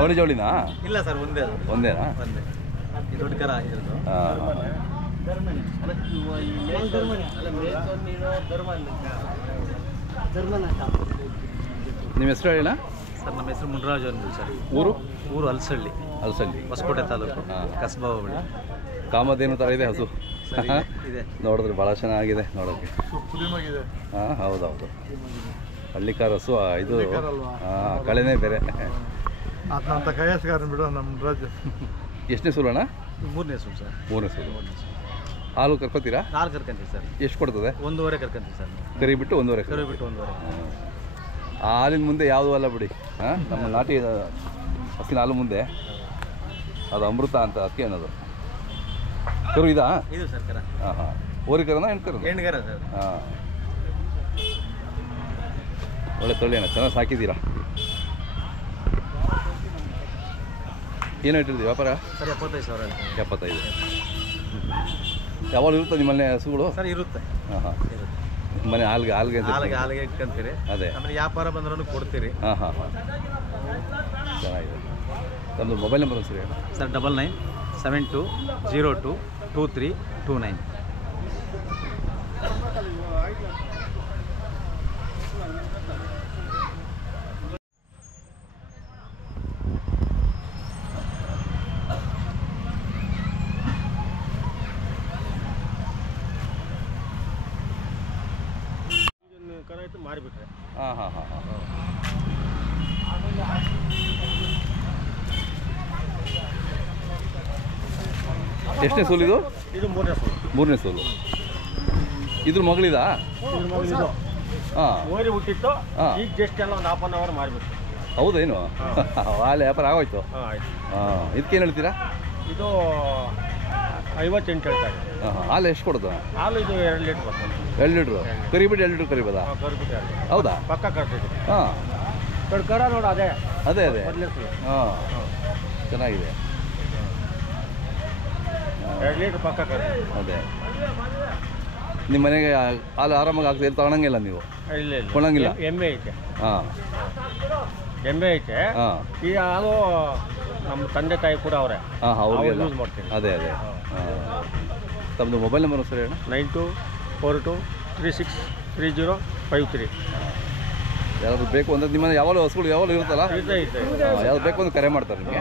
ಅವಳಿ ಜೋಳಿನಾ? ಇಲ್ಲ ಸರ್, ಒಂದೇ. ಒಂದೇನಾ? ಒಂದೇ. ದೊಡ್ಡ ಕರ ಆಗಿರೋದು. ನಿಮ್ಮ ಹೆಸರು ಹೇಳಿನ? ಸರ್ ನಮ್ಮ ಹೆಸರು ಮುನ್ರಾಜು ಅಂದ್ಬಿಟ್ಟು ಸರ್. ಊರು ಅಲಸಳ್ಳಿ. ಹೊಸಕೋಟೆ ತಾಲೂಕು, ಕಸ್ಬಾ ಹೋಬಳಿ. ಕಾಮಧೇನು ಥರ ಇದೆ ಹಸು. ಇದೆ, ನೋಡಿದ್ರೆ ಭಾಳ ಚೆನ್ನಾಗಿದೆ ನೋಡೋಕ್ಕೆ. ಹಾಂ, ಹೌದೌದು. ಹಳ್ಳಿಕಾರ ಹಸು ಇದು. ಹಾಂ, ಕಳೆನೇ ಬೇರೆ. ಬಿಡು ನಮ್ಮ ರಾಜ್ಯ. ಎಷ್ಟನೇ ಸೂಲಣ್ಣ? ಮೂರನೇ ಸೂಲು ಸರ್. ಮೂರನೇ ಸೂಲು. ಹಾಲು ಕರ್ಕೋತೀರಾ? 4 ಕರ್ಕೊಂತೀವಿ ಸರ್. ಎಷ್ಟು ಕೊಡ್ತದೆ? 1.5 ಕರ್ಕೊಂತೀವಿ ಸರ್. ಕರಿ ಬಿಟ್ಟು 1.5. ಕರಿ ಬಿಟ್ಟು 1.5. ಹಾಲಿನ ಮುಂದೆ ಯಾವುದೂ ಅಲ್ಲ ಬಿಡಿ. ಹಾಂ, ನಮ್ಮ ನಾಟಿ ಹಸಿನ ಹಾಲು ಮುಂದೆ ಅದು ಅಮೃತ ಅಂತ ಅದಕ್ಕೆ ಅನ್ನೋದು. ಕರು ಇದಾ? ಇದು ಸರ್ ಕರ. ಹಾಂ ಹಾಂ. ಓರಿ ಕರನಾ ಹೆಣ್ಣು ಕರ? ಹೆಣ್ಣು ಕರ ಸರ್. ಹಾಂ, ಒಳ್ಳೆ ತಳಿಯಣ್ಣ, ಚೆನ್ನಾಗಿ ಸಾಕಿದ್ದೀರಾ. ಏನು ಇಟ್ಟಿರ್ತೀವಿ ವ್ಯಾಪಾರ? ಸರ್ 75,000. 75. ಯಾವಾಗ ಇರುತ್ತೆ ನಿಮ್ಮನೆ ಹಸುಗಳು? ಸರ್ ಇರುತ್ತೆ. ಹಾಂ ಹಾಂ. ಮನೆ ಹಾಲಿಗೆ ಇಟ್ಕೊಂತೀರಿ. ಅದೇ, ಆಮೇಲೆ ವ್ಯಾಪಾರ ಬಂದ್ರೂ ಕೊಡ್ತೀರಿ. ಹಾಂ ಹಾಂ ಹಾಂ. ಚೆನ್ನಾಗಿದೆ. ನಮ್ಮದು ಮೊಬೈಲ್ ನಂಬರ್ ಸರಿ ಸರ್ 9972022329. ಮಾರಿಬಿಟ್ರೆ. ಹಾಂ ಹಾಂ ಹಾಂ ಹಾಂ. ಎಷ್ಟನೇ ಸೋಲು ಇದು? ಇದು ಮೂರನೇ ಸೋಲು. ಮೂರನೇ ಸೋಲು. ಇದ್ರ ಮಗಳಿದಾ? ಹಾಂ, ಓರಿ ಹುಟ್ಟಿತ್ತು. ಹಾಂ, ಈಗ ಜಸ್ಟ್ ಎಲ್ಲ ಒಂದು 1/2 hour ಮಾರಿಬಿಟ್ಟು. ಹೌದೇನು? ಹಾಲು ವ್ಯಾಪಾರ ಆಗೋಯ್ತು. ಹಾಂ, ಆಯ್ತು. ಹಾಂ, ಇದಕ್ಕೇನು ಹೇಳ್ತೀರಾ? ಇದು 58 ಹೇಳ್ತಾರೆ. ಹಾಂ ಹಾಂ. ಹಾಲು ಎಷ್ಟು ಕೊಡೋದು? ಹಾಲು ಇದು 2 ಲೀಟ್ರ್ ಬರ್ತದೆ. 2 ಲೀಟ್ರು ಕರಿಬಿಟ್ಟು 2 ಲೀಟ್ರ್ ಕರಿಬೋದಾ? ಕರ್ಬಿಟ್ಟು 2 ಲೀಟ್ರ್. ಹೌದಾ? ಪಕ್ಕ ಕರ್ತಿದೆ. ಹಾಂ, ದೊಡ್ಡ ಕರ ನೋಡು, ಅದೇ ಅದೇ ಅದೇ. ಮೊದಲೇ ಸಲ. ಹಾಂ, ಚೆನ್ನಾಗಿದೆ. 2 ಲೀಟ್ರ್ ಪಕ್ಕ ಕರ್ತಿದೆ. ಅದೇ. ನಿಮ್ಮ ಮನೆಗೆ ಹಾಲು ಆರಾಮಾಗಿ ಆಗ್ತದೆ, ತಗೊಳಂಗಿಲ್ಲ ನೀವು? ಇಲ್ಲ ಇಲ್ಲ, ಕೊಳ್ಳಂಗಿಲ್ಲ. ಎಮ್ಮೆ ಐತೆ. ಹಾಂ, ಎಮ್ಮೆ ಐತೆ. ಹಾಂ. ಈ ಹಾಲು ನಮ್ಮ ತಂದೆ ತಾಯಿ ಕೂಡ ಅವರೇ. ಹಾಂ, ಅವ್ರಿಗೆಲ್ಲ ಯೂಸ್ ಮಾಡ್ತೀನಿ. ಅದೇ ಅದೇ. ಹಾಂ. ತಮ್ಮದು ಮೊಬೈಲ್ ನಂಬರ್ ಸರಿ ಹೇಳಿ. 9242363053. ಯಾರಾದ್ರು ಬೇಕು ಅಂದರೆ ನಿಮ್ಮನೆ ಯಾವಾಗಲೂ ಹಸುಗಳು ಯಾವಾಗಲೂ ಇರುತ್ತಲ್ಲ? ಇದೆ. ಯಾವ್ದು ಬೇಕು ಅಂದ್ರೆ ಕರೆ ಮಾಡ್ತಾರೆ ನಿಮಗೆ.